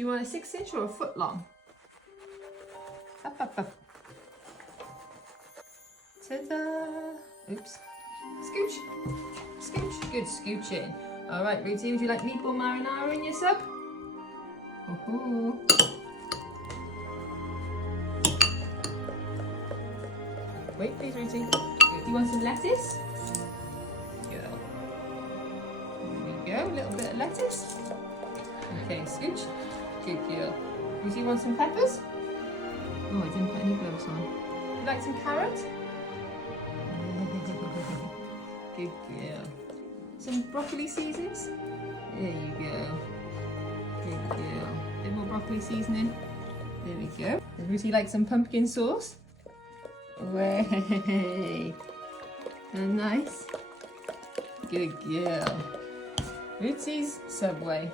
Do you want a 6-inch or a foot long? Up, up, up. Ta-da! Oops. Scooch. Scooch. Good scooching. All right, Ruthie, would you like meatball marinara in your sub? Ooh. Wait, please, Ruthie. Do you want some lettuce? Girl. There we go, a little bit of lettuce. Okay, scooch. Good girl. Ruthie, you want some peppers? Oh, I didn't put any gloves on. Would you like some carrot? Good girl. Some broccoli seasonings? There you go. Good girl. A bit more broccoli seasoning. There we go. Does Ruthie like some pumpkin sauce? Way. Nice. Good girl. Ruthie's Subway.